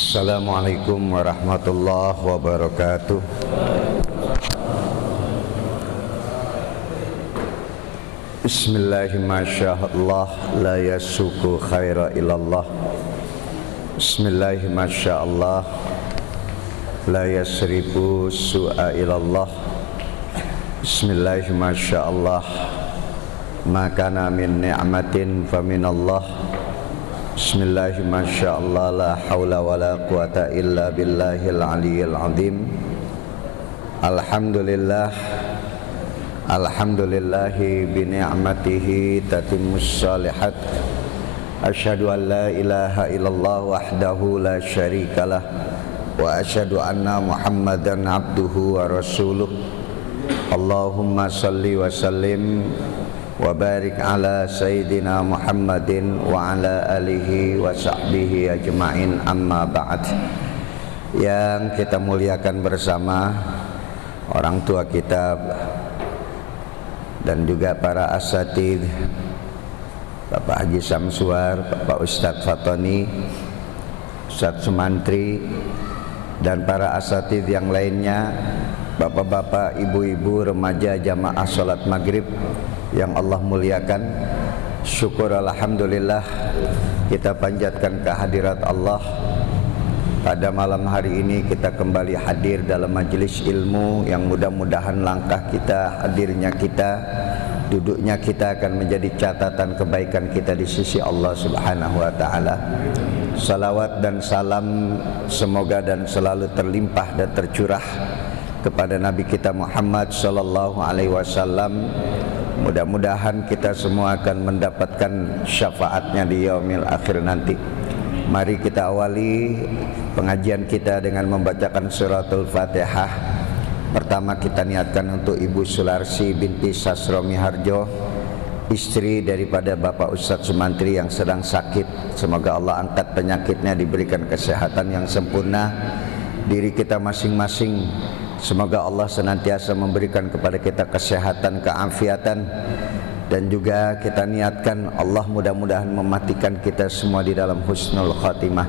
Assalamualaikum warahmatullahi wabarakatuh. Bismillahirrahmanirrahim. La yasuku khaira illallah. Bismillahirrahmanirrahim. La yasrifu su'a ilallah. Bismillahirrahmanirrahim. Ma kana min ni'matin faminallah. Bismillahirrahmanirrahim. La hawla wa la quwata illa billahil aliyyil azim. Alhamdulillah. Alhamdulillahi bi ni'matihi tatimmus shalihat. Asyhadu an la ilaha illallah wahdahu la syarikalah wa asyhadu anna Muhammadan abduhu wa rasuluh. Allahumma salli wa sallim wa barik ala sayyidina Muhammadin wa ala alihi wa sahbihi ajma'in, amma ba'd. Yang kita muliakan bersama orang tua kita dan juga para asatidz, Bapak Haji Samsuar, Bapak Ustadz Fatoni, Ustadz Sumantri, dan para asatidz yang lainnya, bapak-bapak, ibu-ibu, remaja jamaah sholat maghrib yang Allah muliakan. Syukur alhamdulillah kita panjatkan kehadirat Allah. Pada malam hari ini kita kembali hadir dalam majelis ilmu yang mudah-mudahan langkah kita, hadirnya kita, duduknya kita akan menjadi catatan kebaikan kita di sisi Allah Subhanahu wa taala. Salawat dan salam semoga dan selalu terlimpah dan tercurah kepada Nabi kita Muhammad sallallahu alaihi wasallam. Mudah-mudahan kita semua akan mendapatkan syafaatnya di yaumil akhir nanti. Mari kita awali pengajian kita dengan membacakan suratul Fatihah. Pertama kita niatkan untuk Ibu Sularsi binti Sasro Miharjo, istri daripada Bapak Ustadz Sumantri yang sedang sakit. Semoga Allah angkat penyakitnya, diberikan kesehatan yang sempurna. Diri kita masing-masing, semoga Allah senantiasa memberikan kepada kita kesehatan, keafiatan, dan juga kita niatkan Allah mudah-mudahan mematikan kita semua di dalam husnul khatimah.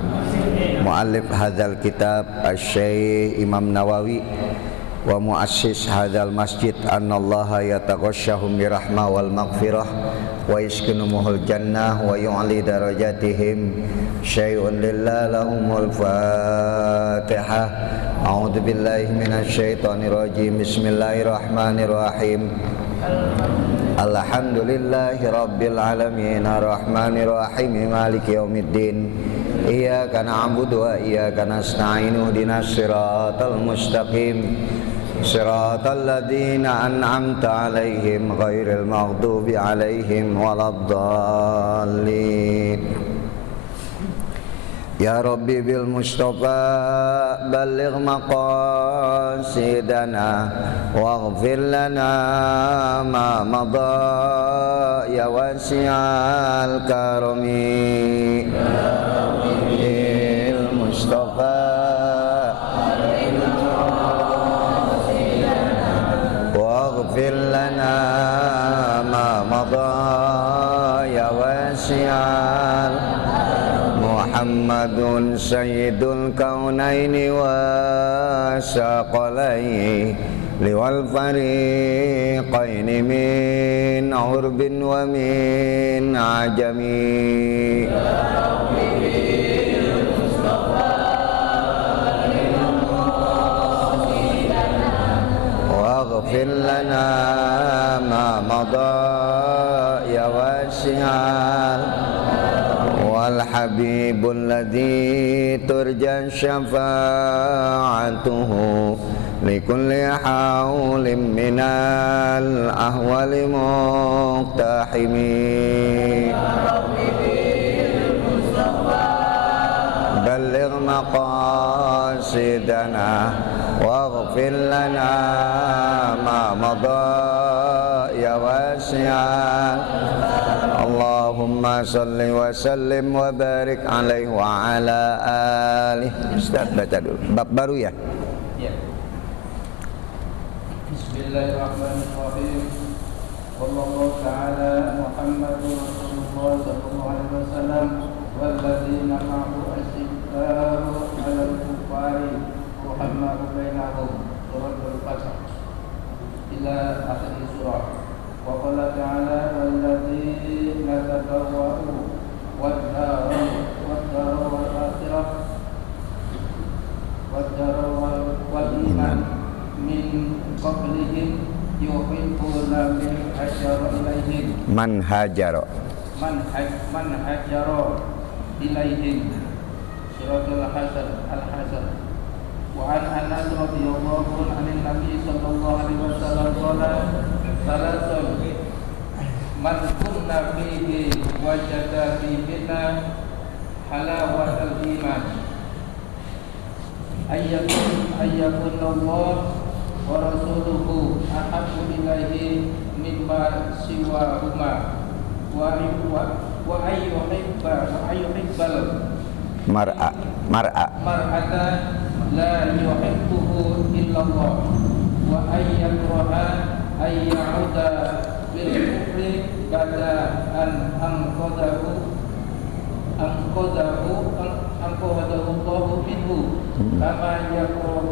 Muallif hadzal kitab Asy-Syaikh Imam Nawawi wa muassis hadzal masjid annallaha yataghashshahum birahmah wal maghfirah wa yaskinumuhul jannah wa yu'li darajatihim syai'un lillahi lahumul fatihah. A'udzu billahi minasyaitonir rajim. Bismillahirrahmanirrahim. Alhamdulillahi rabbil alamin arrahmanir rahim maliki yaumiddin. Iyyaka na'budu wa iyyaka nasta'in ihdinas siratal mustaqim siratal ladzina an'amta 'alaihim ghairil maghdubi 'alaihim waladdallin. Ya Rabbi bil Mustafa balligh maqasidana waghfir lana ma madha ya wasi'al karami. Ya Rabbi bil Mustafa waghfir lana ma madha ya wasi'al. Muhammadun sayyidul kaunaini wa saqalaini liwal fariqaini min urbin wa min ajami. Ya Rabbi bil Mustafa waghfir lana ma madha ya wasi'al. Wal habibul ladzi turja syafa'atuhu likulli haulin minal ahwali muqtahimi. Ya Rabbi bil Mustafa balligh maqasidana waghfir lana ma madha ya wasi'al. Allahumma salli wa sallim wa barik alaihi wa ala alihi. Ustaz baca dulu bab baru ya. Bismillahirrahmanirrahim. Wallahu ta'ala Muhammadun Rasulullah sallallahu alaihi wasallam walladzina ma'ahu asyidda'u قبلهم يحبون من هاجر إليهم Man hajaro. من هاجر إليهم سورة الحسن وعن أنس رضي الله عنه عن النبي صلى الله عليه وسلم قال ثلاث من كنا فيه وجد فيهن حلاوة الإيمان أن يكون الله ورسوله أحب إليه مما سواهما وأن يحب المرأة لا يحبه إلا الله وأن يكره أن يعود بالكفر بعد أن أنقذه الله منه كما يكره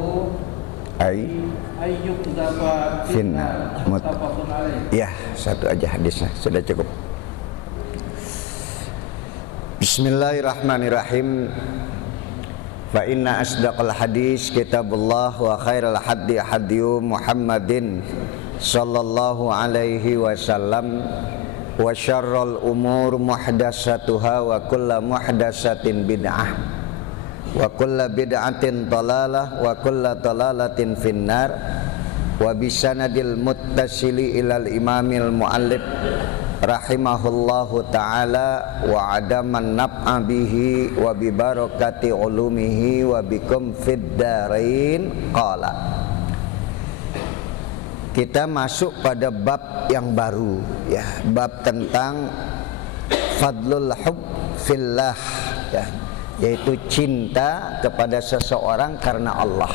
أن يقذف في النار متفق عليه. Ya, satu aja hadisnya sudah cukup. Bismillahirrahmanirrahim. Fa inna asdaqal hadis kitabullah wa khairal hadi hadiyu Muhammadin sallallahu alaihi wasallam wa syarrul umur muhdatsatuha wa kullu muhdatsatin bid'ah wa kullu bid'atin dhalalah wa kullu dhalalatin finnar wa bisanadil muttasili ilal imamil muallif rahimahullahu ta'ala wa adaman naf'a bihi wa bi barakati ulumihi wa bikum fid darain qala. Kita masuk pada bab yang baru ya, bab tentang fadlul hub fillah ya, yaitu cinta kepada seseorang karena Allah.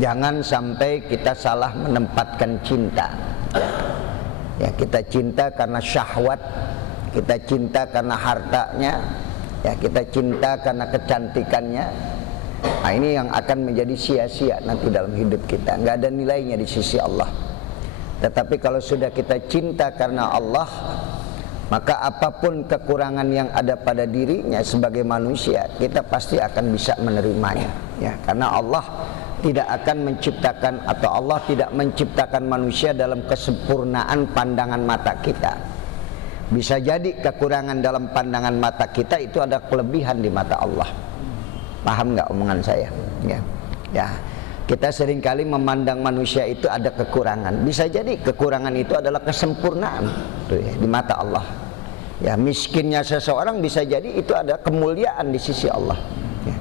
Jangan sampai kita salah menempatkan cinta. Ya, kita cinta karena syahwat, kita cinta karena hartanya, ya kita cinta karena kecantikannya. Nah, ini yang akan menjadi sia-sia nanti dalam hidup kita, nggak ada nilainya di sisi Allah. Tetapi kalau sudah kita cinta karena Allah, maka apapun kekurangan yang ada pada dirinya sebagai manusia, kita pasti akan bisa menerimanya. Ya, karena Allah tidak akan menciptakan atau Allah tidak menciptakan manusia dalam kesempurnaan pandangan mata kita. Bisa jadi kekurangan dalam pandangan mata kita itu ada kelebihan di mata Allah. Paham nggak omongan saya? Ya. Kita seringkali memandang manusia itu ada kekurangan. Bisa jadi kekurangan itu adalah kesempurnaan tuh ya, di mata Allah. Ya, miskinnya seseorang bisa jadi itu ada kemuliaan di sisi Allah. Ya.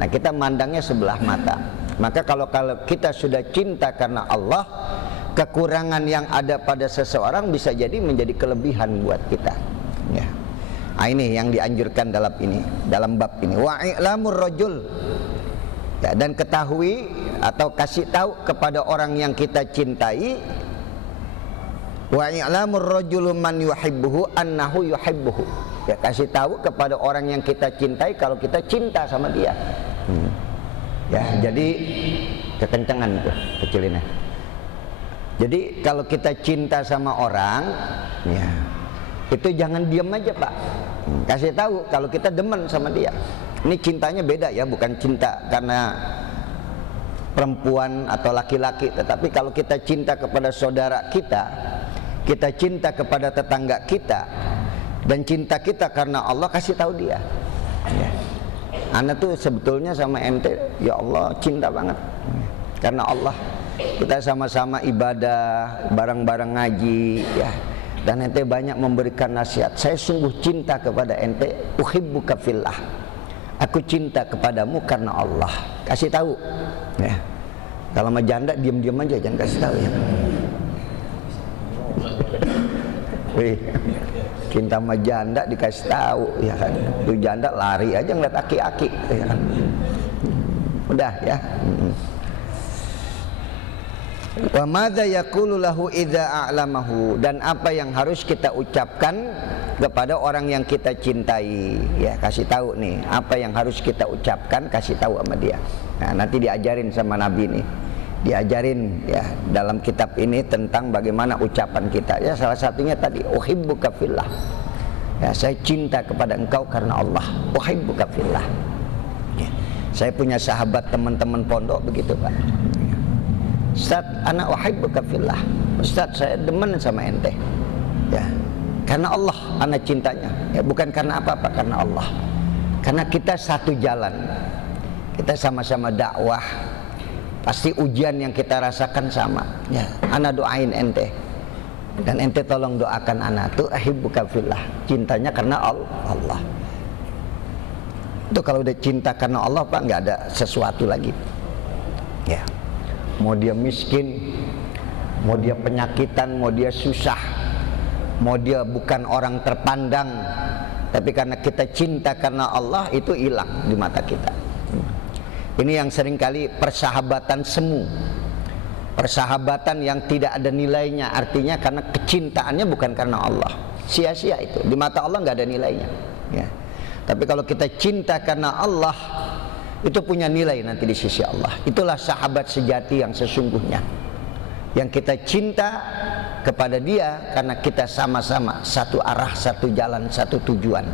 Nah, kita mandangnya sebelah mata. Maka kalau kita sudah cinta karena Allah, kekurangan yang ada pada seseorang bisa jadi menjadi kelebihan buat kita. Ya. Nah, ini yang dianjurkan dalam bab ini. Wa i'lamur rajul. Ya, dan ketahui atau kasih tahu kepada orang yang kita cintai. Wa i'lamur rajul man yuhibbuhu annahu yuhibbuhu. Ya, kasih tahu kepada orang yang kita cintai kalau kita cinta sama dia. Ya, jadi kekencangan tuh kecilinnya. Jadi kalau kita cinta sama orang, ya, itu jangan diam aja Pak. Kasih tahu kalau kita demen sama dia. Ini cintanya beda ya, bukan cinta karena perempuan atau laki-laki, tetapi kalau kita cinta kepada saudara kita cinta kepada tetangga kita, dan cinta kita karena Allah, kasih tahu dia. Ya. Ana tuh sebetulnya sama ente, ya Allah cinta banget karena Allah. Kita sama-sama ibadah, bareng-bareng ngaji ya. Dan ente banyak memberikan nasihat. Saya sungguh cinta kepada ente, uhibbuka fillah. Aku cinta kepadamu karena Allah. Kasih tahu ya. Kalau sama janda diam-diam aja, jangan kasih tahu ya. Wih, cinta sama janda dikasih tahu ya kan. Tuh janda lari aja ngeliat aki-aki ya kan. Udah ya. Wa madza yaqulu lahu idza a'lamahu, dan apa yang harus kita ucapkan kepada orang yang kita cintai ya, kasih tahu nih apa yang harus kita ucapkan, kasih tahu sama dia. Nah, nanti diajarin sama Nabi nih. Diajarin ya dalam kitab ini tentang bagaimana ucapan kita. Ya, salah satunya tadi uhibbuka fillah. Ya, saya cinta kepada engkau karena Allah. Uhibbuka fillah. Ya, saya punya sahabat teman-teman pondok begitu Pak. Ustaz, ana uhibbuka fillah. Ustaz, saya demen sama ente. Ya. Karena Allah ana cintanya. Ya, bukan karena apa-apa, karena Allah. Karena kita satu jalan. Kita sama-sama dakwah. Pasti ujian yang kita rasakan sama. Ya, ana doain ente. Dan ente tolong doakan ana tuh uhibbuka fillah. Cintanya karena Allah. Itu kalau udah cinta karena Allah, Pak, nggak ada sesuatu lagi. Ya. Mau dia miskin, mau dia penyakitan, mau dia susah, mau dia bukan orang terpandang, tapi karena kita cinta karena Allah, itu hilang di mata kita. Ini yang seringkali persahabatan semu, persahabatan yang tidak ada nilainya. Artinya karena kecintaannya bukan karena Allah, sia-sia itu. Di mata Allah nggak ada nilainya. Ya. Tapi kalau kita cinta karena Allah, itu punya nilai nanti di sisi Allah. Itulah sahabat sejati yang sesungguhnya, yang kita cinta kepada dia karena kita sama-sama satu arah, satu jalan, satu tujuan.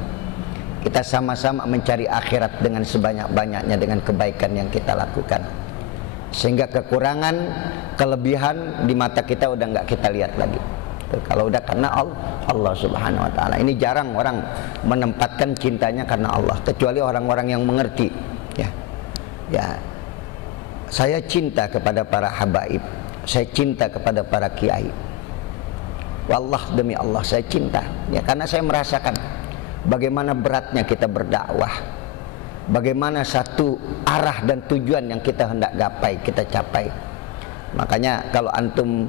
Kita sama-sama mencari akhirat dengan sebanyak-banyaknya dengan kebaikan yang kita lakukan, sehingga kekurangan, kelebihan di mata kita udah nggak kita lihat lagi. Kalau udah karena Allah Subhanahu wa ta'ala. Ini jarang orang menempatkan cintanya karena Allah, kecuali orang-orang yang mengerti. Ya, saya cinta kepada para habaib, saya cinta kepada para kiai. Wallah, demi Allah saya cinta. Ya, karena saya merasakan bagaimana beratnya kita berdakwah, bagaimana satu arah dan tujuan yang kita hendak gapai, kita capai. Makanya kalau antum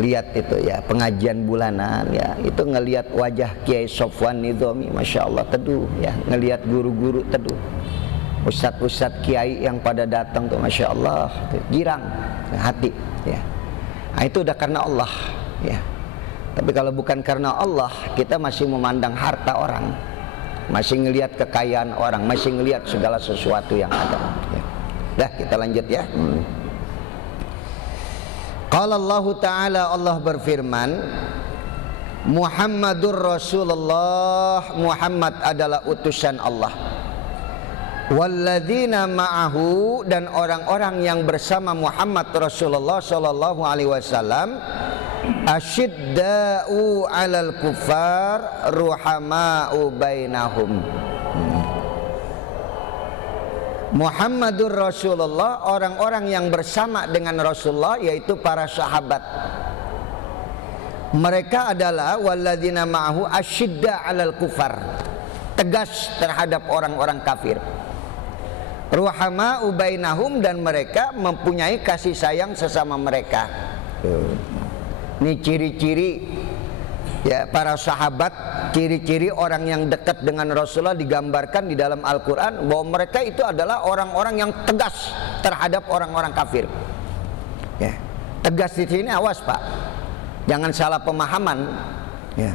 lihat itu ya pengajian bulanan, ya itu ngelihat wajah Kiai Sofwan Nidhomi, masya Allah teduh. Ya, ngelihat guru-guru teduh. Ustadz-ustadz kiai yang pada datang tuh masya Allah girang hati. Ya, nah, itu udah karena Allah. Ya, tapi kalau bukan karena Allah, kita masih memandang harta orang, masih ngelihat kekayaan orang, masih ngelihat segala sesuatu yang ada. Ya. Dah, kita lanjut ya. Qala Allah Ta'ala, Allah berfirman, Muhammadur Rasulullah, Muhammad adalah utusan Allah. Walladzina ma'ahu, dan orang-orang yang bersama Muhammad Rasulullah sallallahu alaihi wasallam, asyidda'u 'alal kuffar ruhama'u bainahum. Muhammadur Rasulullah, orang-orang yang bersama dengan Rasulullah, yaitu para sahabat. Mereka adalah walladzina ma'ahu asyidda 'alal kuffar, tegas terhadap orang-orang kafir. Ruhama'u bainahum, dan mereka mempunyai kasih sayang sesama mereka. Ini ciri-ciri ya para sahabat, ciri-ciri orang yang dekat dengan Rasulullah digambarkan di dalam Al-Quran, bahwa mereka itu adalah orang-orang yang tegas terhadap orang-orang kafir. Ya, tegas di sini awas Pak, jangan salah pemahaman. Ya,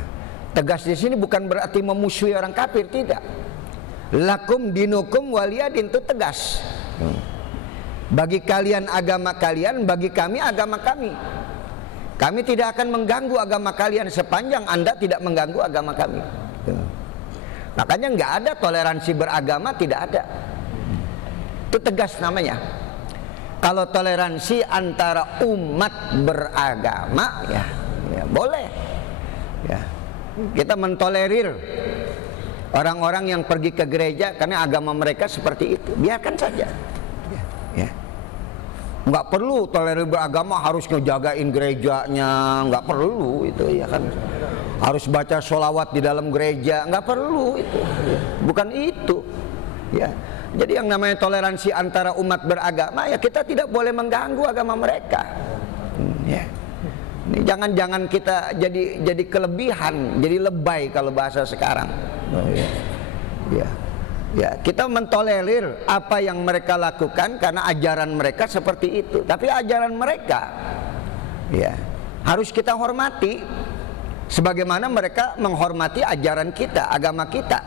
tegas di sini bukan berarti memusuhi orang kafir, tidak. Lakum dinukum waliyadin, itu tegas. Bagi kalian agama kalian, bagi kami agama kami. Kami tidak akan mengganggu agama kalian sepanjang Anda tidak mengganggu agama kami. Makanya nggak ada toleransi beragama, tidak ada. Itu tegas namanya. Kalau toleransi antara umat beragama, ya boleh. Ya, kita mentolerir orang-orang yang pergi ke gereja karena agama mereka seperti itu, biarkan saja. Ya. Nggak perlu tolerir beragama harus ngejagain gerejanya, nggak perlu itu ya kan. Harus baca sholawat di dalam gereja, nggak perlu itu. Bukan itu. Ya. Jadi yang namanya toleransi antara umat beragama, ya kita tidak boleh mengganggu agama mereka. Ya. Ini jangan kita jadi kelebihan, jadi lebay kalau bahasa sekarang. Ya, kita mentolerir apa yang mereka lakukan karena ajaran mereka seperti itu. Tapi ajaran mereka, ya harus kita hormati, sebagaimana mereka menghormati ajaran kita, agama kita.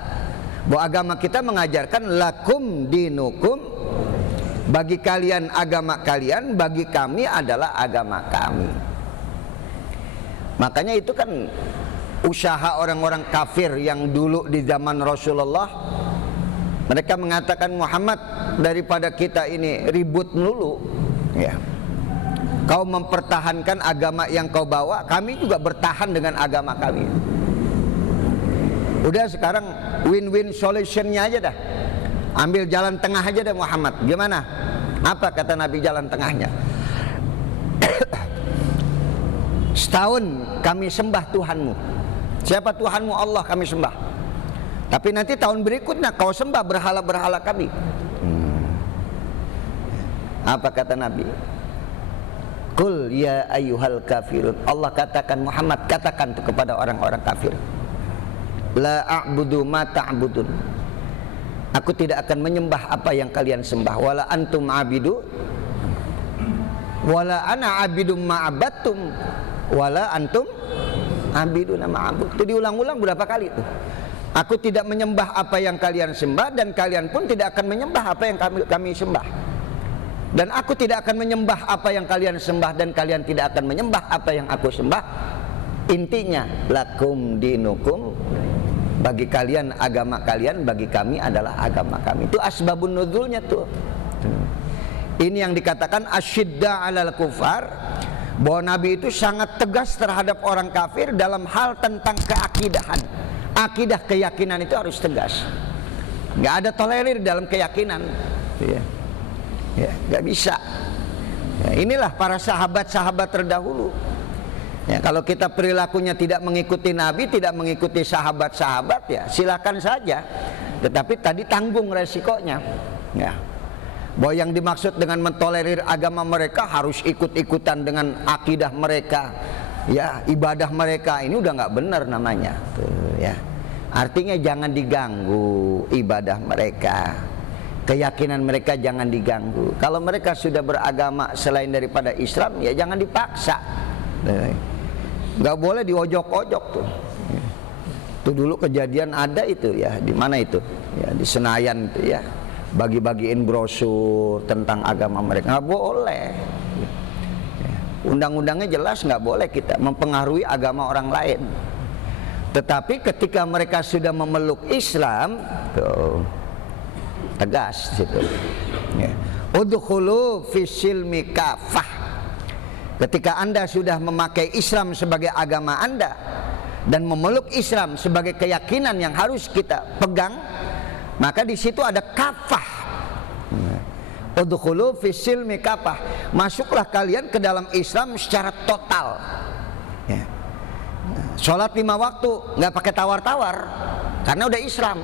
Bahwa agama kita mengajarkan lakum dinukum, bagi kalian agama kalian, bagi kami adalah agama kami. Makanya itu kan usaha orang-orang kafir yang dulu di zaman Rasulullah. Mereka mengatakan, Muhammad, daripada kita ini ribut melulu, ya, Kau mempertahankan agama yang kau bawa, kami juga bertahan dengan agama kami. Udah sekarang win-win solutionnya aja dah. Ambil jalan tengah aja dah Muhammad. Gimana? Apa kata Nabi jalan tengahnya? Setahun kami sembah Tuhanmu. Siapa Tuhanmu? Allah kami sembah. Tapi nanti tahun berikutnya kau sembah berhala-berhala kami. Apa kata Nabi? Qul ya ayyuhal kafirun. Allah katakan, Muhammad katakan kepada orang-orang kafir, la a'budu ma ta'budun. Aku tidak akan menyembah apa yang kalian sembah. Wala antum abidu wala ana abidum ma'abattum wala antum abiduna ma'abud. Itu diulang-ulang berapa kali itu? Aku tidak menyembah apa yang kalian sembah, dan kalian pun tidak akan menyembah apa yang kami sembah. Dan aku tidak akan menyembah apa yang kalian sembah, dan kalian tidak akan menyembah apa yang aku sembah. Intinya, lakum dinukum, bagi kalian agama kalian, bagi kami adalah agama kami. Itu asbabun nuzulnya tuh. Ini yang dikatakan asyidda alal kufar, bahwa Nabi itu sangat tegas terhadap orang kafir dalam hal tentang keakidahan. Akidah keyakinan itu harus tegas. Nggak ada tolerir dalam keyakinan. Ya, nggak bisa. Ya, inilah para sahabat-sahabat terdahulu. Ya, kalau kita perilakunya tidak mengikuti Nabi, tidak mengikuti sahabat-sahabat, ya silakan saja. Tetapi tadi tanggung resikonya. Ya. Bahwa yang dimaksud dengan mentolerir agama mereka harus ikut-ikutan dengan akidah mereka, ya ibadah mereka, ini udah nggak benar namanya. Tuh, ya. Artinya jangan diganggu ibadah mereka. Keyakinan mereka jangan diganggu. Kalau mereka sudah beragama selain daripada Islam, ya jangan dipaksa. Nggak boleh diojok-ojok tuh. Itu dulu kejadian ada itu ya, di mana itu? Ya di Senayan itu ya, bagi-bagiin brosur tentang agama mereka. Nggak boleh. Undang-undangnya jelas nggak boleh kita mempengaruhi agama orang lain. Tetapi ketika mereka sudah memeluk Islam, tuh tegas situ. Ya. Udkhulu fisilmi kafah. Ketika Anda sudah memakai Islam sebagai agama Anda dan memeluk Islam sebagai keyakinan yang harus kita pegang, maka di situ ada kafah. Udkhulu fisilmi kafah. Masuklah kalian ke dalam Islam secara total. Ya. Sholat 5 waktu nggak pakai tawar-tawar karena udah Islam.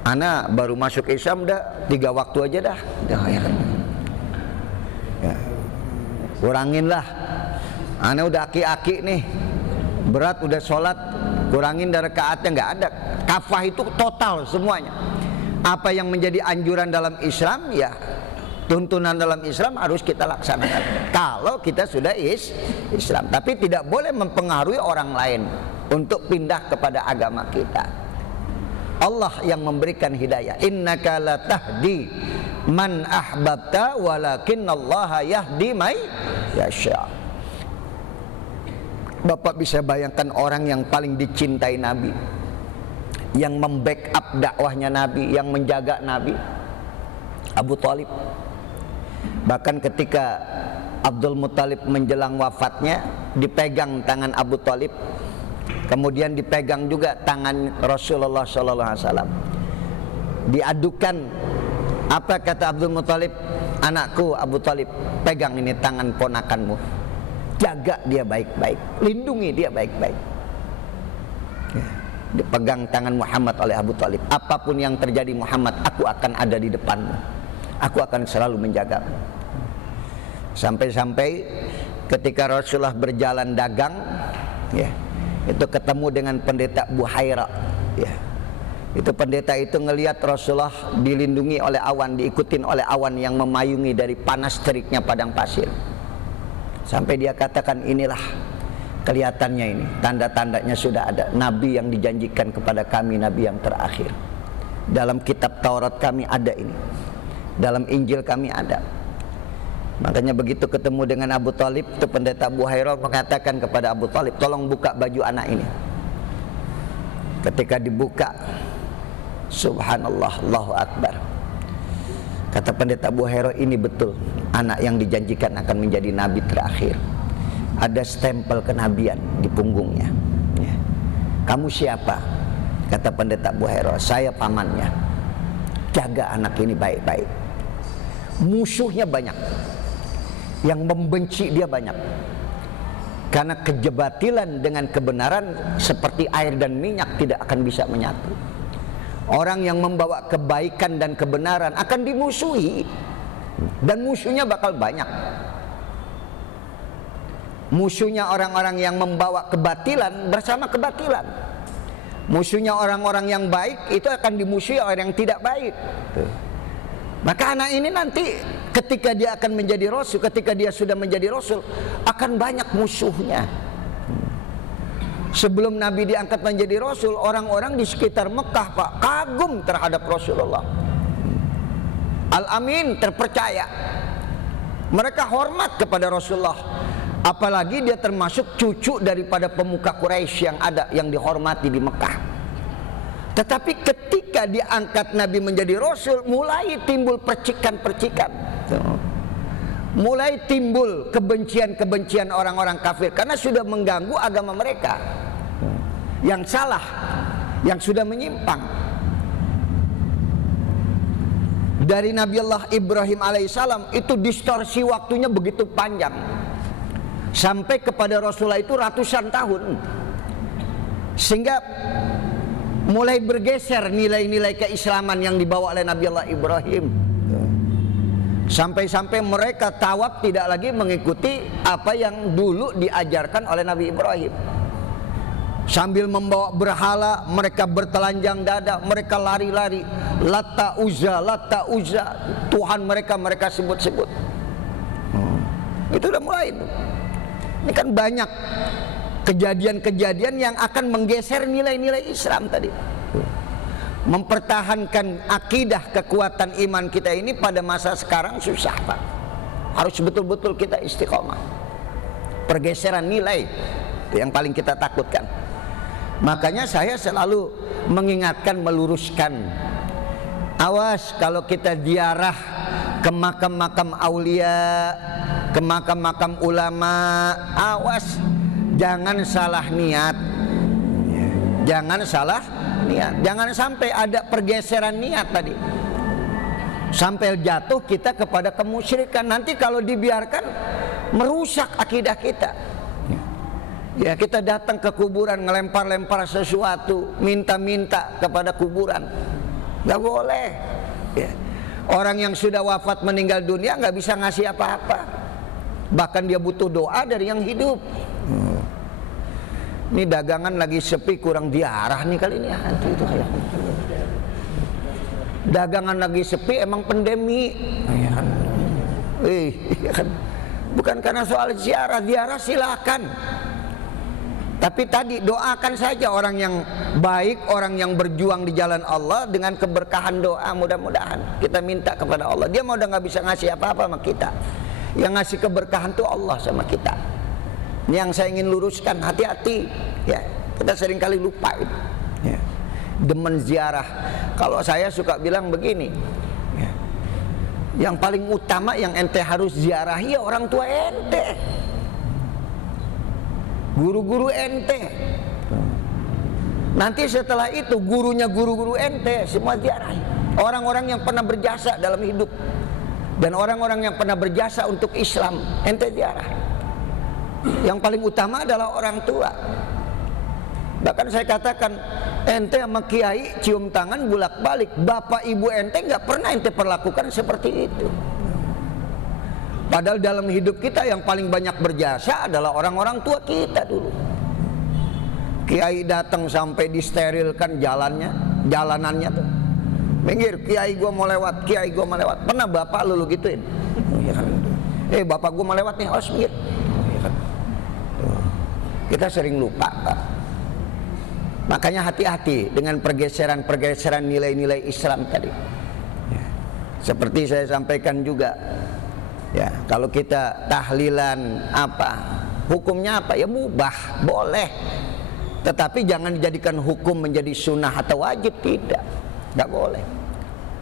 Ana baru masuk Islam dah 3 waktu aja dah. Ya. Kuranginlah. Ana udah aki-aki nih, berat udah sholat, kurangin dari rakaatnya. Nggak ada. Kafah itu total semuanya. Apa yang menjadi anjuran dalam Islam, ya tuntunan dalam Islam harus kita laksanakan. Kalau kita sudah Islam, tapi tidak boleh mempengaruhi orang lain untuk pindah kepada agama kita. Allah yang memberikan hidayah. Innaka la tahdi man ahbabta walakinallaha yahdi may yasha. Bapak bisa bayangkan orang yang paling dicintai Nabi, yang membackup dakwahnya Nabi, yang menjaga Nabi, Abu Thalib. Bahkan ketika Abdul Muthalib menjelang wafatnya, dipegang tangan Abu Thalib, kemudian dipegang juga tangan Rasulullah SAW. Diadukan, apa kata Abdul Muthalib? Anakku Abu Thalib, pegang ini tangan ponakanmu, jaga dia baik-baik, lindungi dia baik-baik. Ya. Dipegang tangan Muhammad oleh Abu Thalib. Apapun yang terjadi Muhammad, aku akan ada di depanmu, aku akan selalu menjagamu. Sampai-sampai ketika Rasulullah berjalan dagang, ya, itu ketemu dengan pendeta Buhaira, ya. Itu pendeta itu ngelihat Rasulullah dilindungi oleh awan, diikutin oleh awan yang memayungi dari panas teriknya padang pasir. Sampai dia katakan, inilah kelihatannya ini, tanda-tandanya sudah ada Nabi yang dijanjikan kepada kami, Nabi yang terakhir. Dalam kitab Taurat kami ada ini, dalam Injil kami ada. Makanya begitu ketemu dengan Abu Thalib, itu pendeta Buhairah mengatakan kepada Abu Thalib, tolong buka baju anak ini. Ketika dibuka, subhanallah, Allahu Akbar. Kata pendeta Buhairah, ini betul anak yang dijanjikan akan menjadi nabi terakhir. Ada stempel kenabian di punggungnya. Ya. Kamu siapa? Kata pendeta Buhairah, saya pamannya. Jaga anak ini baik-baik. Musuhnya banyak, yang membenci dia banyak. Karena kejebatilan dengan kebenaran seperti air dan minyak tidak akan bisa menyatu. Orang yang membawa kebaikan dan kebenaran akan dimusuhi, dan musuhnya bakal banyak. Musuhnya orang-orang yang membawa kebatilan bersama kebatilan. Musuhnya orang-orang yang baik itu akan dimusuhi orang yang tidak baik. Maka anak ini nanti ketika dia akan menjadi rasul, ketika dia sudah menjadi rasul, akan banyak musuhnya. Sebelum Nabi diangkat menjadi rasul, orang-orang di sekitar Mekah, Pak, kagum terhadap Rasulullah. Al-Amin, terpercaya. Mereka hormat kepada Rasulullah. Apalagi dia termasuk cucu daripada pemuka Quraisy yang ada, yang dihormati di Mekah. Tetapi ketika diangkat Nabi menjadi Rasul, mulai timbul percikan-percikan. Mulai timbul kebencian-kebencian orang-orang kafir karena sudah mengganggu agama mereka yang salah, yang sudah menyimpang. Dari Nabi Allah Ibrahim alaihissalam itu distorsi waktunya begitu panjang, sampai kepada Rasulullah itu ratusan tahun, sehingga mulai bergeser nilai-nilai keislaman yang dibawa oleh Nabi Allah Ibrahim. Sampai-sampai mereka tawaf tidak lagi mengikuti apa yang dulu diajarkan oleh Nabi Ibrahim. Sambil membawa berhala, mereka bertelanjang dada, mereka lari-lari. Lata Uzza, Tuhan mereka sebut-sebut. Itu udah mulai itu. Ini kan banyak kejadian-kejadian yang akan menggeser nilai-nilai Islam tadi. Mempertahankan akidah kekuatan iman kita ini pada masa sekarang susah, Pak. Harus betul-betul kita istiqomah. Pergeseran nilai itu yang paling kita takutkan. Makanya saya selalu mengingatkan, meluruskan, awas kalau kita ziarah ke makam-makam aulia, ke makam-makam ulama, awas jangan salah niat. Jangan salah niat. Jangan sampai ada pergeseran niat tadi, sampai jatuh kita kepada kemusyrikan. Nanti kalau dibiarkan merusak akidah kita. Ya, kita datang ke kuburan, ngelempar-lempar sesuatu, minta-minta kepada kuburan, nggak boleh. Ya. Orang yang sudah wafat meninggal dunia nggak bisa ngasih apa-apa, bahkan dia butuh doa dari yang hidup. Ini dagangan lagi sepi, kurang diarah nih kali ini. Itu kayak dagangan lagi sepi, emang pandemi. Ya kan? Ya kan? Bukan karena soal ziarah silakan. Tapi tadi doakan saja orang yang baik, orang yang berjuang di jalan Allah dengan keberkahan doa. Mudah-mudahan kita minta kepada Allah. Dia mau udah nggak bisa ngasih apa-apa sama kita. Yang ngasih keberkahan tuh Allah sama kita. Ini yang saya ingin luruskan, hati-hati. Ya, kita seringkali lupa itu. Ya. Demen ziarah. Kalau saya suka bilang begini, ya, yang paling utama yang ente harus ziarahi ya orang tua ente, guru-guru ente. Nanti setelah itu gurunya guru-guru ente semua ziarahi. Orang-orang yang pernah berjasa dalam hidup dan orang-orang yang pernah berjasa untuk Islam ente ziarahi. Yang paling utama adalah orang tua. Bahkan saya katakan, ente sama kiai cium tangan bolak-balik. Bapak ibu ente nggak pernah ente perlakukan seperti itu. Padahal dalam hidup kita yang paling banyak berjasa adalah orang-orang tua kita dulu. Kiai datang sampai disterilkan jalanannya tuh. Minggir, kiai gua mau lewat, kiai gua mau lewat. Pernah bapak lu gituin? Bapak gua mau lewat nih, harus minggir. Kita sering lupa, Pak. Makanya hati-hati dengan pergeseran-pergeseran nilai-nilai Islam tadi. Ya. Seperti saya sampaikan juga, ya, kalau kita tahlilan apa, hukumnya apa? Ya mubah, boleh. Tetapi jangan dijadikan hukum menjadi sunnah atau wajib, tidak. Tidak boleh.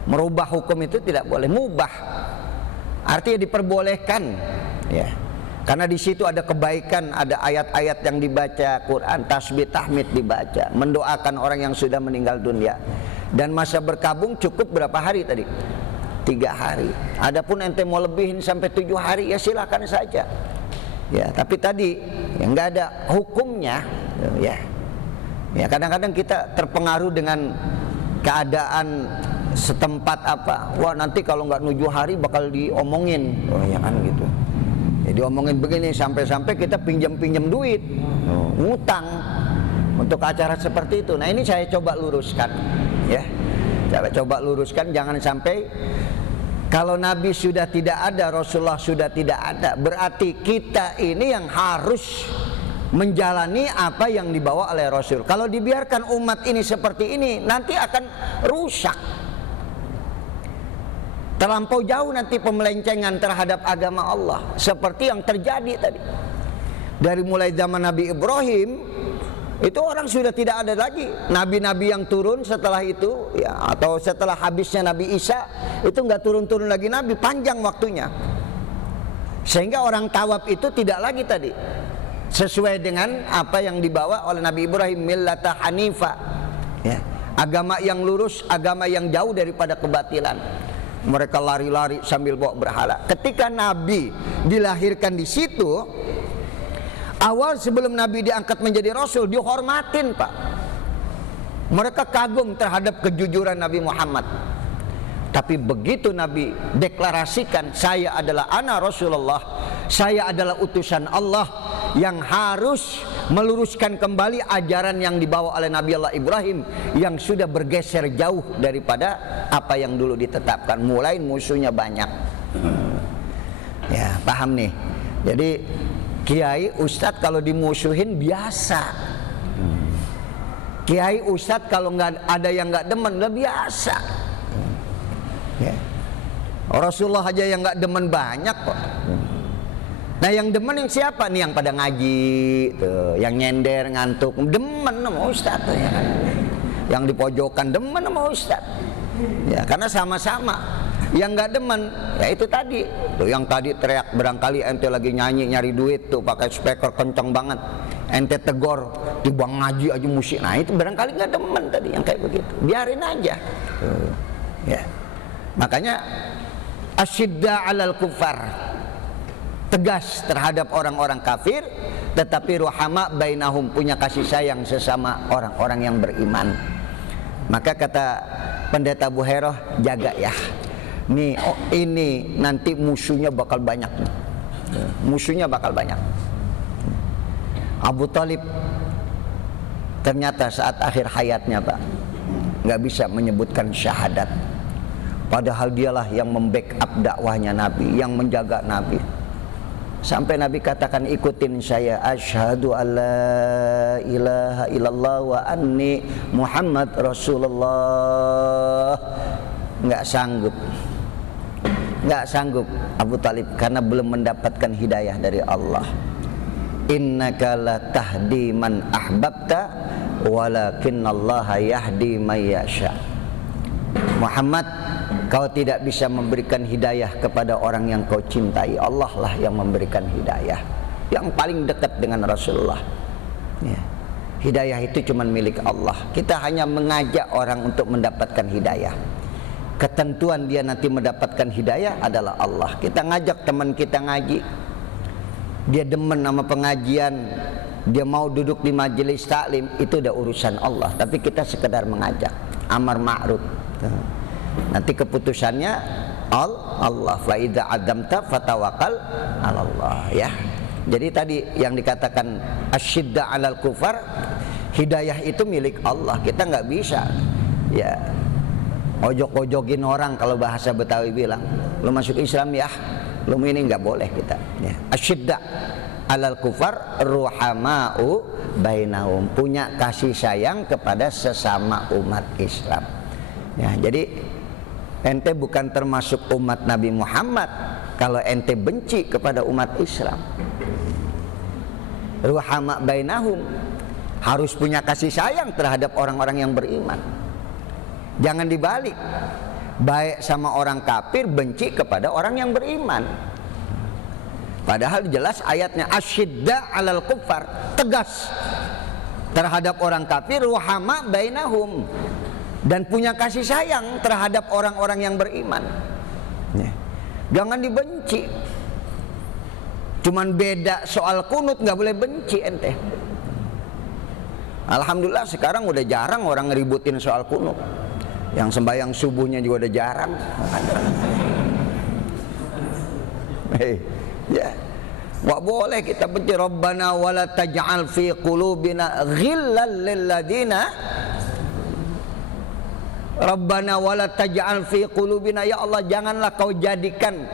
Merubah hukum itu tidak boleh, mubah. Artinya diperbolehkan, ya. Karena di situ ada kebaikan, ada ayat-ayat yang dibaca, Quran, tasbih, tahmid dibaca, mendoakan orang yang sudah meninggal dunia. Dan masa berkabung cukup berapa hari tadi? 3 hari. Adapun ente mau lebihin sampai 7 hari, ya silakan saja. Ya, tapi tadi ya nggak ada hukumnya, ya. Ya kadang-kadang kita terpengaruh dengan keadaan setempat apa. Wah nanti kalau nggak 7 hari bakal diomongin, oh ya kan gitu. Jadi omongin begini sampai-sampai kita pinjam duit, ngutang untuk acara seperti itu. Nah ini saya coba luruskan, ya. Saya coba luruskan, jangan sampai kalau Nabi sudah tidak ada, Rasulullah sudah tidak ada, berarti kita ini yang harus menjalani apa yang dibawa oleh Rasul. Kalau dibiarkan umat ini seperti ini, nanti akan rusak. Terlampau jauh nanti pemelencengan terhadap agama Allah, seperti yang terjadi tadi. Dari mulai zaman Nabi Ibrahim, itu orang sudah tidak ada lagi. Nabi-nabi yang turun setelah itu, ya, atau setelah habisnya Nabi Isa, itu nggak turun-turun lagi Nabi, panjang waktunya. Sehingga orang tawaf itu tidak lagi tadi sesuai dengan apa yang dibawa oleh Nabi Ibrahim, millata hanifa, ya, agama yang lurus, agama yang jauh daripada kebatilan. Mereka lari-lari sambil bawa berhala. Ketika Nabi dilahirkan di situ, awal sebelum Nabi diangkat menjadi Rasul, dihormatin Pak. Mereka kagum terhadap kejujuran Nabi Muhammad. Tapi begitu Nabi deklarasikan, saya adalah ana Rasulullah, saya adalah utusan Allah yang harus meluruskan kembali ajaran yang dibawa oleh Nabi Allah Ibrahim yang sudah bergeser jauh daripada apa yang dulu ditetapkan. Mulai musuhnya banyak. Ya, paham nih. Jadi kiai ustadz kalau dimusuhin biasa. Kiai ustadz kalau nggak ada yang nggak demen, udah biasa. Ya. Rasulullah aja yang nggak demen banyak kok. Nah yang demen yang siapa nih? Yang pada ngaji tuh, yang nyender ngantuk, demen sama ustadz tuh, ya kan? Yang di pojokan demen sama ustadz, ya karena sama-sama. Yang nggak demen, ya itu tadi tuh, yang tadi teriak barangkali ente lagi nyanyi nyari duit tuh pakai speaker kenceng banget, ente tegor tiba ngaji aja musik, nah itu barangkali nggak demen tadi yang kayak begitu, biarin aja tuh, ya. Makanya asyidda 'alal kufar, tegas terhadap orang-orang kafir, tetapi ruhama bainahum, punya kasih sayang sesama orang-orang yang beriman. Maka kata Pendeta Buheroh, jaga ya. Nih, oh, ini nanti musuhnya bakal banyak. Musuhnya bakal banyak. Abu Thalib ternyata saat akhir hayatnya Pak, nggak bisa menyebutkan syahadat. Padahal dialah yang membackup dakwahnya Nabi, yang menjaga Nabi. Sampai Nabi katakan, ikutin saya, asyhadu alla ilaha illallah wa anni Muhammad Rasulullah. Nggak sanggup Abu Thalib karena belum mendapatkan hidayah dari Allah. Innaka la tahdi man ahbabta walakinallaha yahdi may yasha. Muhammad, kau tidak bisa memberikan hidayah kepada orang yang kau cintai. Allah lah yang memberikan hidayah, yang paling dekat dengan Rasulullah, ya. Hidayah itu cuma milik Allah. Kita hanya mengajak orang untuk mendapatkan hidayah. Ketentuan dia nanti mendapatkan hidayah adalah Allah. Kita ngajak teman kita ngaji, dia demen sama pengajian, dia mau duduk di majelis taklim, itu udah urusan Allah. Tapi kita sekedar mengajak, amar ma'ruf. Nanti keputusannya Allah. Fa idza adzamta fatawakkal 'alallah, ya. Jadi tadi yang dikatakan asyidda 'alal kufar, hidayah itu milik Allah. Kita nggak bisa, ya, ojok-ojokin orang, kalau bahasa Betawi bilang, lu masuk Islam ya, lu ini nggak boleh kita, ya. Asyidda 'alal kufar ruhama'u bainahum, punya kasih sayang kepada sesama umat Islam, ya. Jadi ente bukan termasuk umat Nabi Muhammad kalau ente benci kepada umat Islam. Ruhama bainahum, harus punya kasih sayang terhadap orang-orang yang beriman. Jangan dibalik. baik sama orang kafir, benci kepada orang yang beriman. Padahal jelas ayatnya asyidda 'alal kuffar, tegas terhadap orang kafir, ruhama bainahum, dan punya kasih sayang terhadap orang-orang yang beriman. Jangan dibenci. Cuman beda soal kunut, nggak boleh benci ente. Alhamdulillah sekarang udah jarang orang ngeributin soal kunut. Yang sembahyang subuhnya juga udah jarang. Ya, nggak boleh kita benci. Rabbana wala taj'al fi qulubina ghillan lil ladina. Rabbana wala taj'al fi qulubina, ya Allah janganlah kau jadikan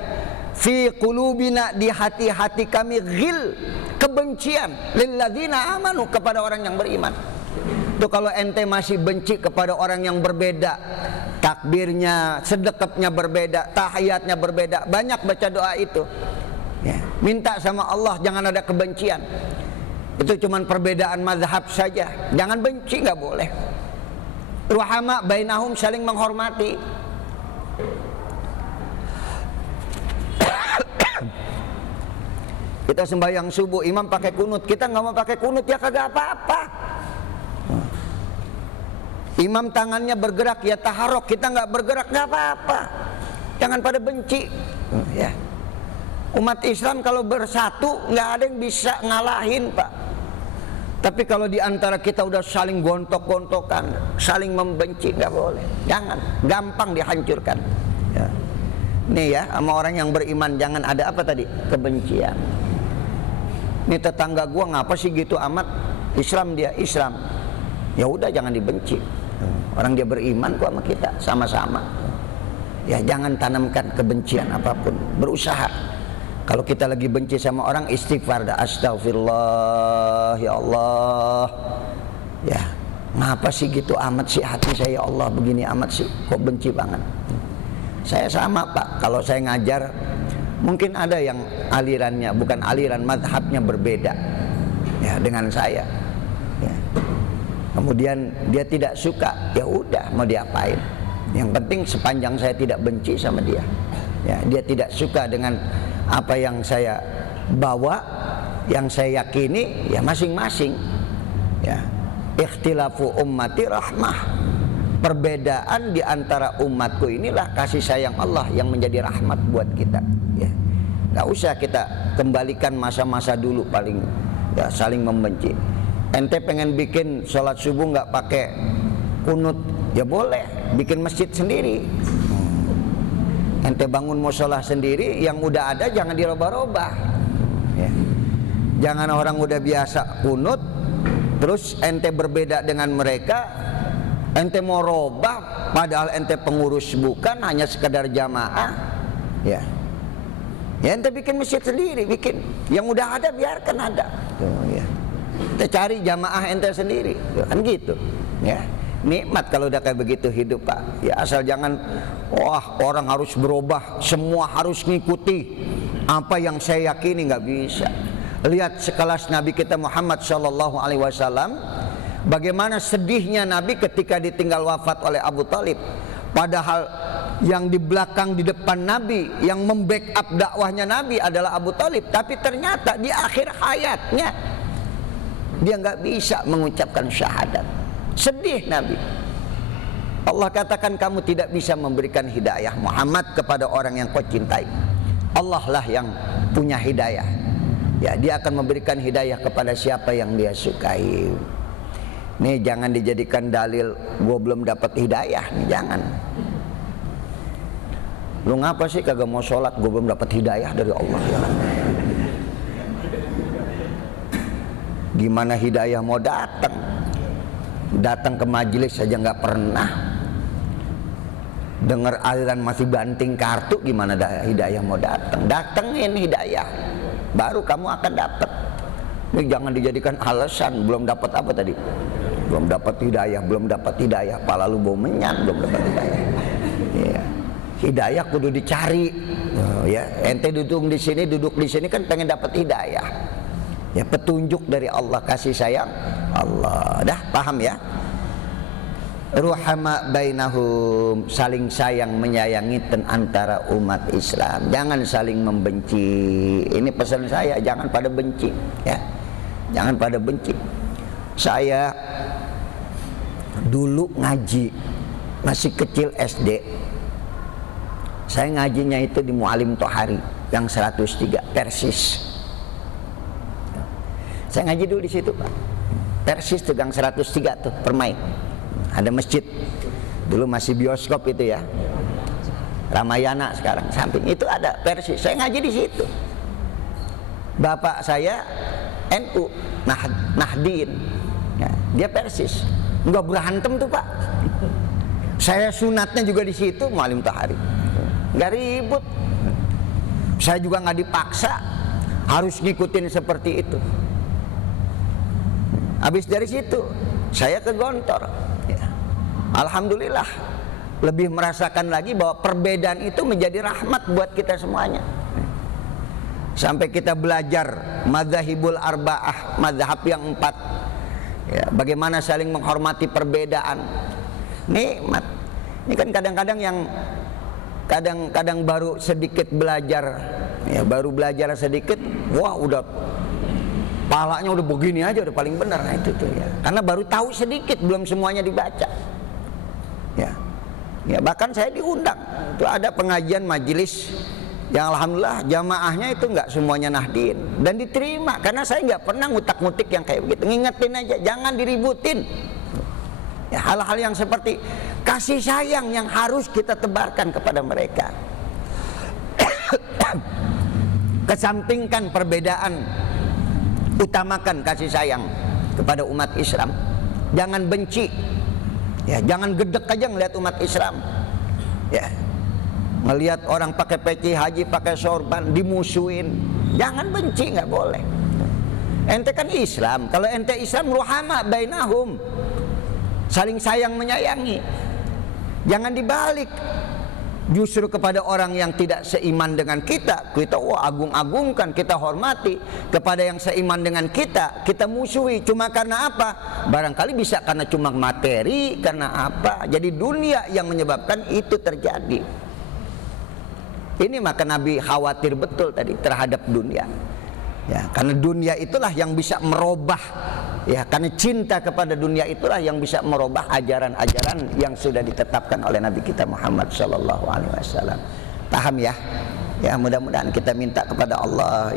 fi qulubina, di hati-hati kami, ghil, kebencian, lil ladina amanu, kepada orang yang beriman. Itu kalau ente masih benci kepada orang yang berbeda, takbirnya, sedekapnya berbeda, tahiyatnya berbeda, banyak baca doa itu ya, minta sama Allah jangan ada kebencian. Itu cuman perbedaan mazhab saja, jangan benci, nggak boleh. Ruhama bainahum, saling menghormati. Kita sembahyang subuh, imam pakai kunut, kita nggak mau pakai kunut, ya kagak apa-apa. Imam tangannya bergerak, ya taharok, kita nggak bergerak, nggak apa-apa. Jangan pada benci. Ya. Umat Islam kalau bersatu nggak ada yang bisa ngalahin, Pak. Tapi kalau di antara kita udah saling gontok-gontokan, saling membenci, nggak boleh. Jangan, gampang dihancurkan. Ya. Nih ya, sama orang yang beriman jangan ada apa tadi? Kebencian. Ini tetangga gua ngapa sih gitu amat? Islam dia, Islam. Ya udah jangan dibenci. Orang dia beriman kok sama kita, sama-sama. Ya jangan tanamkan kebencian apapun. Berusaha. Kalau kita lagi benci sama orang, istighfar, astagfirullah, ya Allah. Ya, ngapa sih gitu amat sih hati saya, ya Allah begini amat sih, kok benci banget. Saya sama Pak, kalau saya ngajar mungkin ada yang alirannya, bukan aliran, madhabnya berbeda ya dengan saya ya. Kemudian dia tidak suka, ya udah mau diapain, yang penting sepanjang saya tidak benci sama dia ya, dia tidak suka dengan apa yang saya bawa, yang saya yakini, ya masing-masing ya. Ikhtilafu ummati rahmah, perbedaan di antara umatku inilah kasih sayang Allah yang menjadi rahmat buat kita ya. Gak usah kita kembalikan masa-masa dulu paling ya, saling membenci. Ente pengen bikin sholat subuh nggak pakai kunut, ya boleh, bikin masjid sendiri. Ente bangun musola sendiri, yang udah ada jangan dirubah-rubah ya. Jangan orang udah biasa kunut terus ente berbeda dengan mereka, ente mau robah padahal ente pengurus bukan, hanya sekedar jamaah ya. Ya ente bikin masjid sendiri, bikin yang udah ada biarkan ada tuh, ya. Ente cari jamaah ente sendiri kan gitu ya. Nikmat kalau udah kayak begitu hidup Pak ya, asal jangan wah orang harus berubah, semua harus ngikuti apa yang saya yakini, nggak bisa. Lihat sekelas Nabi kita Muhammad SAW, bagaimana sedihnya Nabi ketika ditinggal wafat oleh Abu Talib. Padahal yang di belakang, di depan Nabi, yang membackup dakwahnya Nabi adalah Abu Talib. Tapi ternyata di akhir hayatnya dia nggak bisa mengucapkan syahadat. Sedih Nabi. Allah katakan kamu tidak bisa memberikan hidayah Muhammad kepada orang yang kau cintai. Allah lah yang punya hidayah. Ya, dia akan memberikan hidayah kepada siapa yang dia sukai. Nih jangan dijadikan dalil gua belum dapat hidayah, nih jangan. Lu ngapa sih kagak mau sholat, gua belum dapat hidayah dari Allah ya. Gimana hidayah mau datang? Datang ke majelis saja nggak pernah. Dengar aliran masih banting kartu, gimana hidayah mau datang? Datengin hidayah, baru kamu akan dapat. Ini jangan dijadikan alasan belum dapat apa tadi? Belum dapat hidayah, belum dapat hidayah. Pala lu bau menyan, belum dapat hidayah. Ya. Hidayah kudu dicari. Oh, ya, ente duduk di sini kan pengen dapat hidayah. Ya, petunjuk dari Allah, kasih sayang Allah. Dah paham ya? ruhama bainahum, saling sayang menyayangi antara umat Islam. Jangan saling membenci. Ini pesan saya, jangan pada benci ya. Jangan pada benci. Saya dulu ngaji masih kecil SD. Saya ngajinya itu di Mu'alim Tohari yang 103 Persis. Saya ngaji dulu di situ, Pak. Persis tuh gang 103 tuh, Permai. Ada masjid. Dulu masih bioskop itu ya. Ramayana sekarang samping itu ada Persis. Saya ngaji di situ. Bapak saya NU, Nahdien. Ya, dia Persis. Enggak berantem tuh, Pak. Saya sunatnya juga di situ, Mu'alim Tohari. Enggak ribut. Saya juga nggak dipaksa harus ngikutin seperti itu. Habis dari situ saya ke Gontor ya. Alhamdulillah lebih merasakan lagi bahwa perbedaan itu menjadi rahmat buat kita semuanya. Sampai kita belajar madzhabul arba'ah, mazhab yang 4 ya, bagaimana saling menghormati perbedaan. Nikmat. Ini kan kadang-kadang yang kadang baru sedikit belajar ya, baru belajar sedikit, wah udah palanya udah begini aja, udah paling benar. Nah itu tuh ya, karena baru tahu sedikit, belum semuanya dibaca ya. Ya bahkan saya diundang itu ada pengajian majelis yang alhamdulillah jamaahnya itu nggak semuanya Nahdien dan diterima, karena saya nggak pernah ngutak-ngutik yang kayak begitu. Ngingetin aja, jangan diributin ya, hal-hal yang seperti kasih sayang yang harus kita tebarkan kepada mereka. Kesampingkan perbedaan, utamakan kasih sayang kepada umat Islam. Jangan benci ya, jangan gedek aja ngelihat umat Islam ya, ngelihat orang pakai peci haji, pakai sorban dimusuhin. Jangan benci, nggak boleh. Ente kan Islam, kalau ente Islam ruhama bainahum, saling sayang menyayangi. Jangan dibalik, justru kepada orang yang tidak seiman dengan kita wah agung-agungkan, kita hormati. Kepada yang seiman dengan kita musuhi. Cuma karena apa? Barangkali bisa karena cuma materi, karena apa? Jadi dunia yang menyebabkan itu terjadi. Ini maka Nabi khawatir betul tadi terhadap dunia ya, karena dunia itulah yang bisa merubah ya, karena cinta kepada dunia itulah yang bisa merubah ajaran-ajaran yang sudah ditetapkan oleh Nabi kita Muhammad SAW. Paham ya? Ya mudah-mudahan kita minta kepada Allah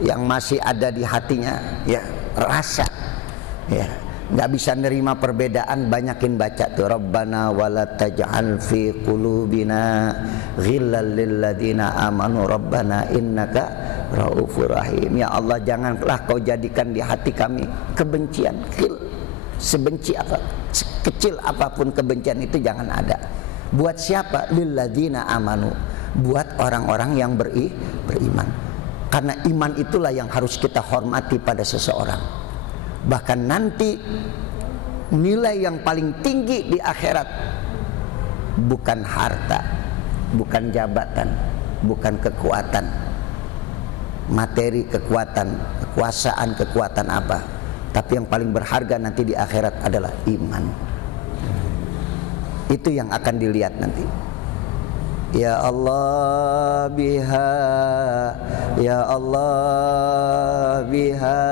yang masih ada di hatinya ya, rasa ya, nggak bisa nerima perbedaan, banyakin baca tuh Rabbana wala taj'al fi qulubina ghillal lil ladzina amanu Rabbana innaka raufur rahim. Ya Allah, janganlah kau jadikan di hati kami kebencian, sebenci apa, kecil apapun kebencian itu jangan ada. Buat siapa? Lil ladzina amanu, buat orang-orang yang beriman. Karena iman itulah yang harus kita hormati pada seseorang. Bahkan nanti nilai yang paling tinggi di akhirat bukan harta, bukan jabatan, bukan kekuatan, materi, kekuatan, kekuasaan, kekuatan apa. Tapi yang paling berharga nanti di akhirat adalah iman. Itu yang akan dilihat nanti. Ya Allah biha, ya Allah biha,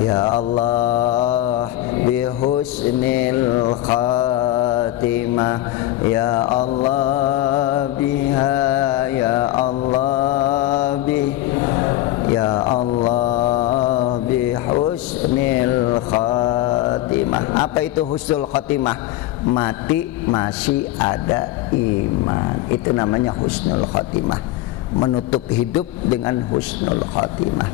ya Allah bihusnil khatimah, ya Allah biha, ya Allah ya Allah bihusnil khatimah. Apa itu husnul khatimah? Mati masih ada iman, itu namanya husnul khatimah. Menutup hidup dengan husnul khatimah.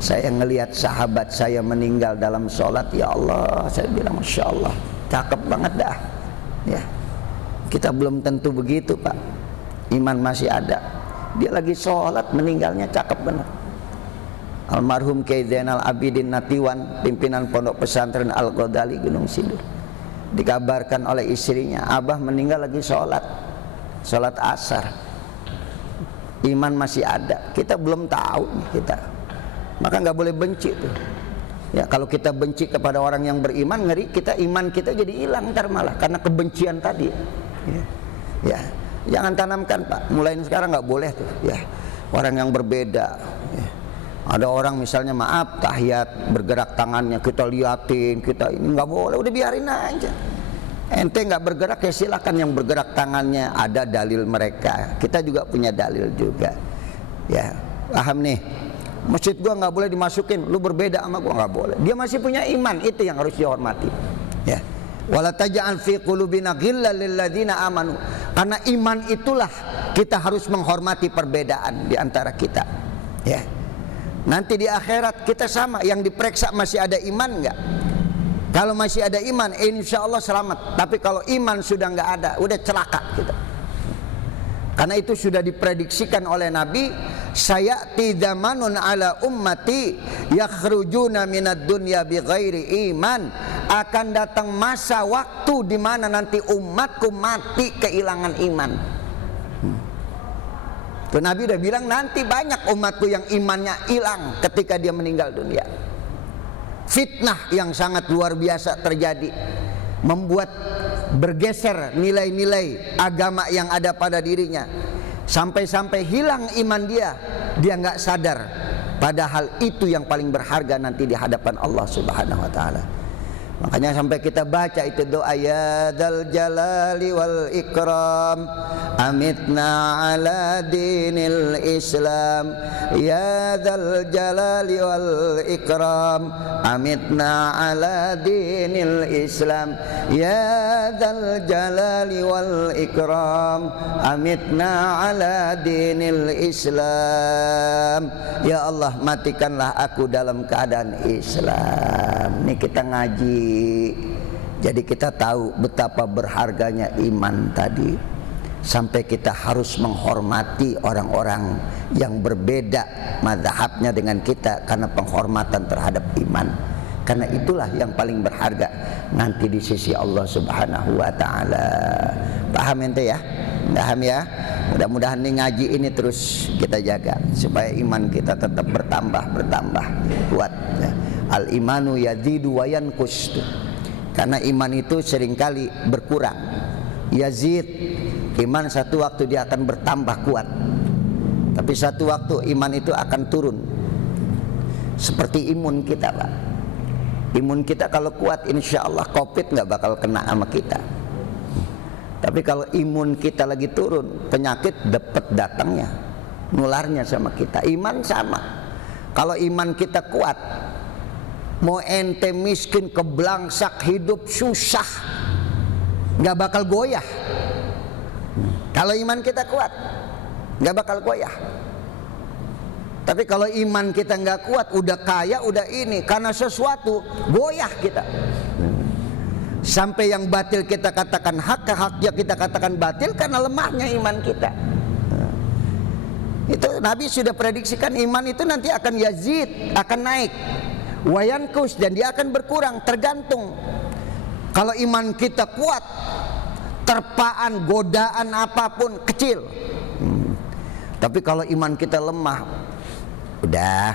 Saya ngelihat sahabat saya meninggal dalam sholat, ya Allah, saya bilang Masya Allah, cakep banget dah ya. Kita belum tentu begitu Pak, iman masih ada. Dia lagi sholat meninggalnya cakep benar. Almarhum Kyai Zainal Abidin Natiwan, pimpinan Pondok Pesantren Al-Ghazali Gunung Sindur, dikabarkan oleh istrinya, Abah meninggal lagi sholat asar. Iman masih ada, kita belum tahu nih kita, maka nggak boleh benci tuh. Ya, kalau kita benci kepada orang yang beriman, ngeri kita iman kita jadi hilang ntar malah karena kebencian tadi. Ya, jangan tanamkan Pak. Mulai sekarang nggak boleh tuh. Ya, orang yang berbeda. Ya. Ada orang misalnya maaf tahiyat bergerak tangannya kita liatin, kita ini nggak boleh. Udah biarin aja. Ente nggak bergerak ya silakan yang bergerak tangannya, ada dalil mereka. Kita juga punya dalil juga. Ya, paham nih. Masjid gua nggak boleh dimasukin, lu berbeda sama gua nggak boleh. Dia masih punya iman, itu yang harus dihormati. Ya. Wala taj'al fi qulubina ghillan lil ladzina amanu. Karena iman itulah kita harus menghormati perbedaan di antara kita. Ya. Nanti di akhirat kita sama, yang diperiksa masih ada iman nggak? Kalau masih ada iman, insya Allah selamat. Tapi kalau iman sudah nggak ada, udah celaka kita. Karena itu sudah diprediksikan oleh Nabi, sayati zamanun ala ummati yakhrujuna minad dunya bighairi iman. Akan datang masa waktu di mana nanti umatku mati kehilangan iman. Tuh Nabi udah bilang nanti banyak umatku yang imannya hilang ketika dia meninggal dunia. Fitnah yang sangat luar biasa terjadi, membuat bergeser nilai-nilai agama yang ada pada dirinya, sampai-sampai hilang iman dia nggak sadar, padahal itu yang paling berharga nanti di hadapan Allah Subhanahu wa taala. Makanya sampai kita baca itu doa ya dzal jalali wal ikram amitna ala dinil Islam, ya dzal jalali wal ikram amitna ala dinil Islam, ya dzal jalali wal ikram amitna ala dinil Islam. Ya Allah, matikanlah aku dalam keadaan Islam. Ini kita ngaji, jadi kita tahu betapa berharganya iman tadi. Sampai kita harus menghormati orang-orang yang berbeda mazhabnya dengan kita karena penghormatan terhadap iman. Karena itulah yang paling berharga nanti di sisi Allah Subhanahu wa taala. Paham ente ya? Paham ya? Mudah-mudahan nih ngaji ini terus kita jaga supaya iman kita tetap bertambah kuat. Al imanu yazidu wa yanqus. Karena iman itu seringkali berkurang. Yazid, iman satu waktu dia akan bertambah kuat, tapi satu waktu iman itu akan turun. Seperti imun kita Pak. Imun kita kalau kuat insya Allah COVID nggak bakal kena sama kita. Tapi kalau imun kita lagi turun, penyakit dapat datangnya, nularnya sama kita. Iman sama. Kalau iman kita kuat, mau ente miskin keblangsak hidup susah, nggak bakal goyah. Kalau iman kita kuat, nggak bakal goyah. Tapi kalau iman kita nggak kuat, udah kaya, udah ini, karena sesuatu goyah kita. Sampai yang batil kita katakan hak, haknya kita katakan batil karena lemahnya iman kita. Itu Nabi sudah prediksikan iman itu nanti akan yazid, akan naik, wayankus, dan dia akan berkurang tergantung. Kalau iman kita kuat, terpaan, godaan apapun kecil. Tapi kalau iman kita lemah, udah,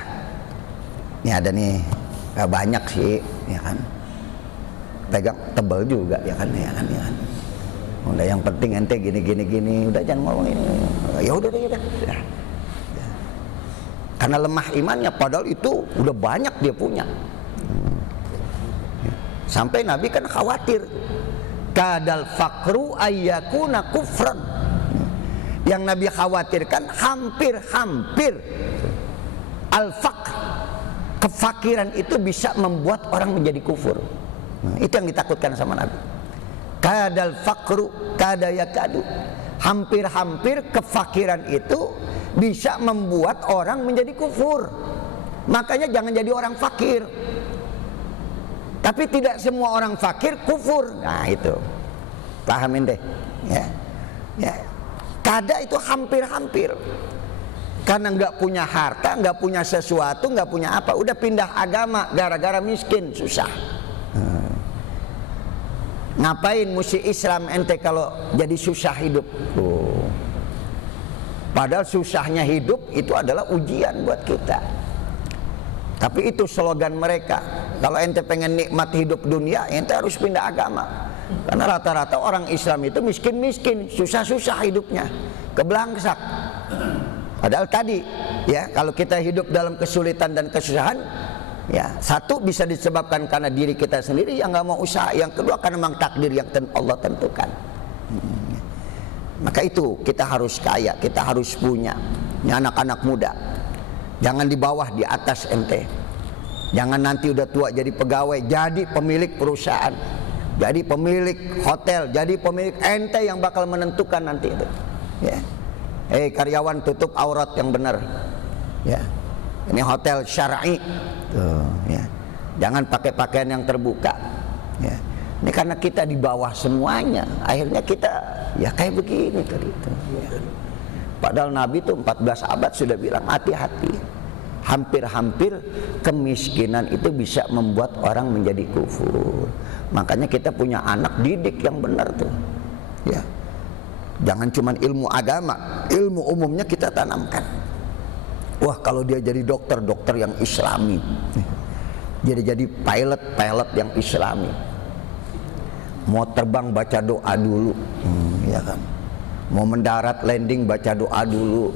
ini ada nih, gak banyak sih, ya kan? Pegang tebal juga, ya kan? Udah yang penting ente gini, udah jangan ngomong ini. Ya udah. Karena lemah imannya, padahal itu udah banyak dia punya. Sampai Nabi kan khawatir, kadal fakru ayyakuna kufran. Yang Nabi khawatirkan hampir al-faqr, kefakiran itu bisa membuat orang menjadi kufur. Itu yang ditakutkan sama Nabi. Kadal fakru kada yakadu, hampir kefakiran itu bisa membuat orang menjadi kufur. Makanya jangan jadi orang fakir. Tapi tidak semua orang fakir kufur. Nah itu, pahamin deh. Ya. Kada itu hampir. Karena nggak punya harta, nggak punya sesuatu, nggak punya apa, udah pindah agama gara-gara miskin, susah. Ngapain mesti Islam ente kalau jadi susah hidup? Padahal susahnya hidup itu adalah ujian buat kita. Tapi itu slogan mereka, Kalau ente pengen nikmat hidup dunia, ente harus pindah agama. Karena rata-rata orang Islam itu miskin-miskin, susah-susah hidupnya, kebelangsak. Padahal tadi, ya, kalau kita hidup dalam kesulitan dan kesusahan, ya, satu bisa disebabkan karena diri kita sendiri yang nggak mau usaha, yang kedua karena memang takdir yang Allah tentukan. Maka itu kita harus kaya, kita harus punya. Ini anak-anak muda, jangan di bawah, di atas ente. Jangan nanti udah tua jadi pegawai, jadi pemilik perusahaan, jadi pemilik hotel, jadi pemilik, ente yang bakal menentukan nanti itu. Ya. Karyawan, tutup aurat yang benar. Ya. Ini hotel syar'i. Tuh, ya. Jangan pakai pakaian yang terbuka. Ya. Ini karena kita di bawah semuanya, akhirnya kita ya kayak begini tadi itu. Ya. Padahal Nabi itu 14 abad sudah bilang hati-hati. Hampir-hampir kemiskinan itu bisa membuat orang menjadi kufur. Makanya kita punya anak didik yang benar tuh. Ya. Jangan cuma ilmu agama, ilmu umumnya kita tanamkan. Wah, kalau dia jadi dokter yang islami. Jadi pilot yang islami. Mau terbang baca doa dulu, ya kan. Mau mendarat landing baca doa dulu.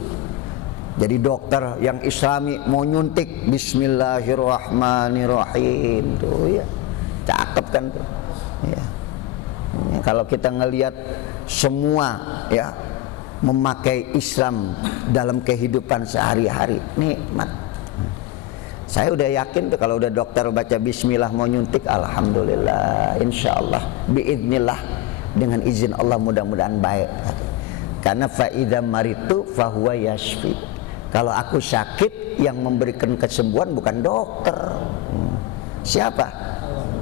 Jadi dokter yang islami, mau nyuntik bismillahirrahmanirrahim tuh ya. Cakep kan tuh. Ya. Ya, kalau kita ngelihat semua ya memakai Islam dalam kehidupan sehari-hari, nikmat. Saya udah yakin tuh kalau udah dokter baca bismillah mau nyuntik, alhamdulillah, insyaallah, biidznillah, dengan izin Allah mudah-mudahan baik. Karena faida maritu fahuwa yashfi. Kalau aku sakit, yang memberikan kesembuhan bukan dokter. Siapa?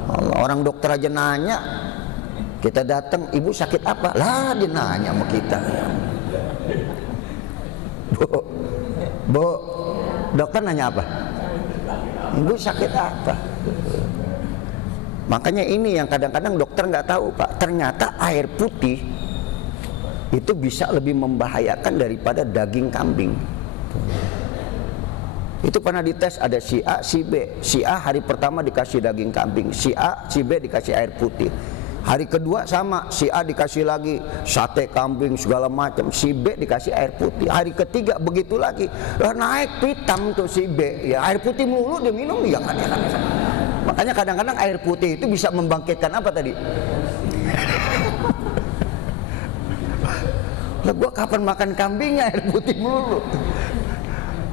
Allah. Orang dokter aja nanya. Kita datang, ibu sakit apa? Lah, dia nanya sama kita. Bu, dokter nanya apa? Ibu sakit apa? Makanya ini yang kadang-kadang dokter nggak tahu, Pak. Ternyata air putih itu bisa lebih membahayakan daripada daging kambing. Itu pernah dites, ada si A, si B. Si A hari pertama dikasih daging kambing, si A, si B dikasih air putih. Hari kedua sama, si A dikasih lagi sate kambing segala macam, si B dikasih air putih. Hari ketiga begitu lagi, naik pitam tuh si B. Ya air putih melulu dia minum, ya kan. Makanya kadang-kadang air putih itu bisa membangkitkan apa tadi? Lah gua kapan makan kambingnya air putih melulu.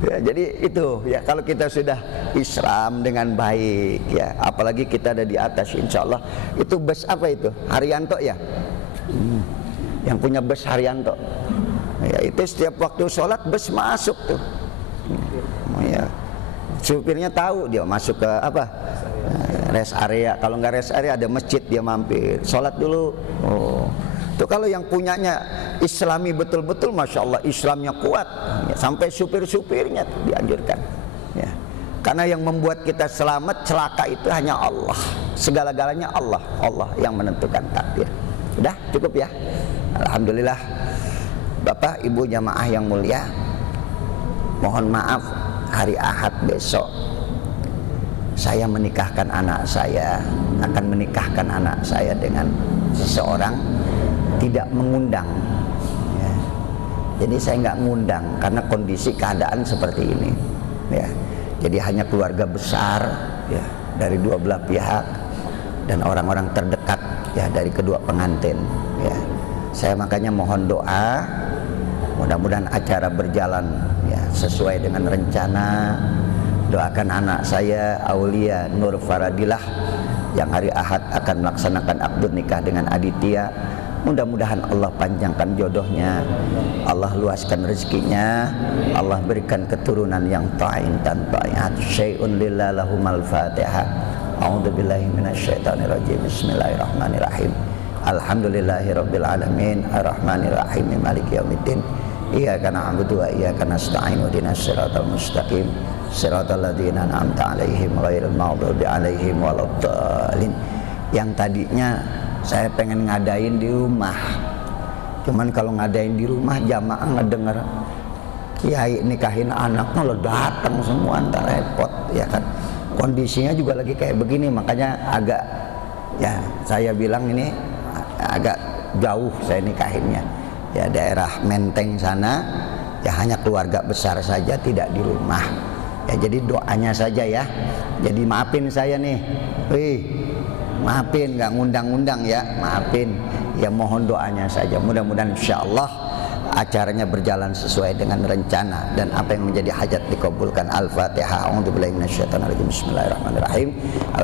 Ya, jadi itu ya, kalau kita sudah Islam dengan baik ya, apalagi kita ada di atas, insya Allah. Itu bus apa itu? Haryanto ya? Yang punya bus Haryanto ya, itu setiap waktu sholat bus masuk tuh ya. Supirnya tahu dia masuk ke apa, rest area. Kalau nggak rest area ada masjid, dia mampir sholat dulu. Oh, itu kalau yang punyanya Islami betul-betul, masya Allah, Islamnya kuat ya, sampai supir-supirnya dianjurkan ya. Karena yang membuat kita selamat celaka itu hanya Allah, segala-galanya Allah yang menentukan takdir. Udah cukup ya, alhamdulillah. Bapak Ibu jamaah yang mulia, mohon maaf, hari Ahad besok saya menikahkan anak saya, akan menikahkan anak saya dengan seseorang, tidak mengundang ya. Jadi saya nggak ngundang karena kondisi keadaan seperti ini ya. Jadi hanya keluarga besar ya, dari dua belah pihak dan orang-orang terdekat ya dari kedua pengantin ya. Saya makanya mohon doa, mudah-mudahan acara berjalan ya sesuai dengan rencana. Doakan anak saya Aulia Nur Faradilah yang hari Ahad akan melaksanakan akad nikah dengan Aditya. Mudah-mudahan Allah panjangkan jodohnya, Allah luaskan rezekinya, Allah berikan keturunan yang ta'in dan ta'iat. Syai'un lillah lahumal fatihah. A'udzubillahi minasyaitonirrajim. Bismillahirrahmanirrahim. Alhamdulillahirabbil alamin, arrahmanirrahim, maliki yaumiddin. Iyyaka na'budu wa iyyaka nasta'in. Ihdinas siratal mustaqim. Siratal ladzina an'amta 'alaihim ghairil maghdubi 'alaihim waladdallin. Yang tadinya saya pengen ngadain di rumah, cuman kalau ngadain di rumah jamaah ngedenger kiai nikahin anaknya lo datang semua, ntar repot ya kan. kondisinya juga lagi kayak begini, makanya agak ya saya bilang ini agak jauh saya nikahinnya. Ya daerah Menteng sana, ya hanya keluarga besar saja, tidak di rumah. Ya jadi doanya saja ya. Jadi maafin saya nih. Maafin nggak ngundang-undang ya, maafin. Ya mohon doanya saja. Mudah-mudahan insyaallah acaranya berjalan sesuai dengan rencana dan apa yang menjadi hajat dikabulkan. Al-Fatihah. A'udzubillahi minasyaitonirrajim. Bismillahirrahmanirrahim.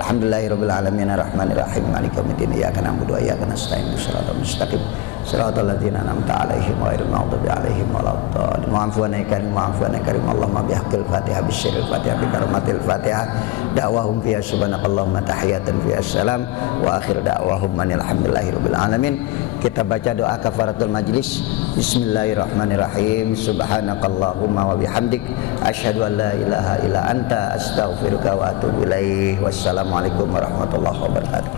Alhamdulillahirabbil alamin arrahmanirrahim maliki yaumiddin. Iyyaka na'budu wa iyyaka nasta'in. Shiratal mustaqim. Shiratal ladzina an'amta 'alaihim ghairil maghdubi 'alaihim waladdallin. Wa'fu 'anna karim wa'fu 'anna karim. Allahumma bihaqqil Fatihah bisyiril Fatihah bi karomatil Fatihah. Da'wahum fiha subhanakallahumma tahiyatan fiha salam wa akhir da'wahum alhamdulillahirabbil alamin. Kita baca doa kafaratul majlis. Bismillahirrahmanirrahim. Subhanakallahumma wa bihamdik asyhadu an la ilaha illa anta astaghfiruka wa atubu ilaik. Wassalamualaikum warahmatullahi wabarakatuh.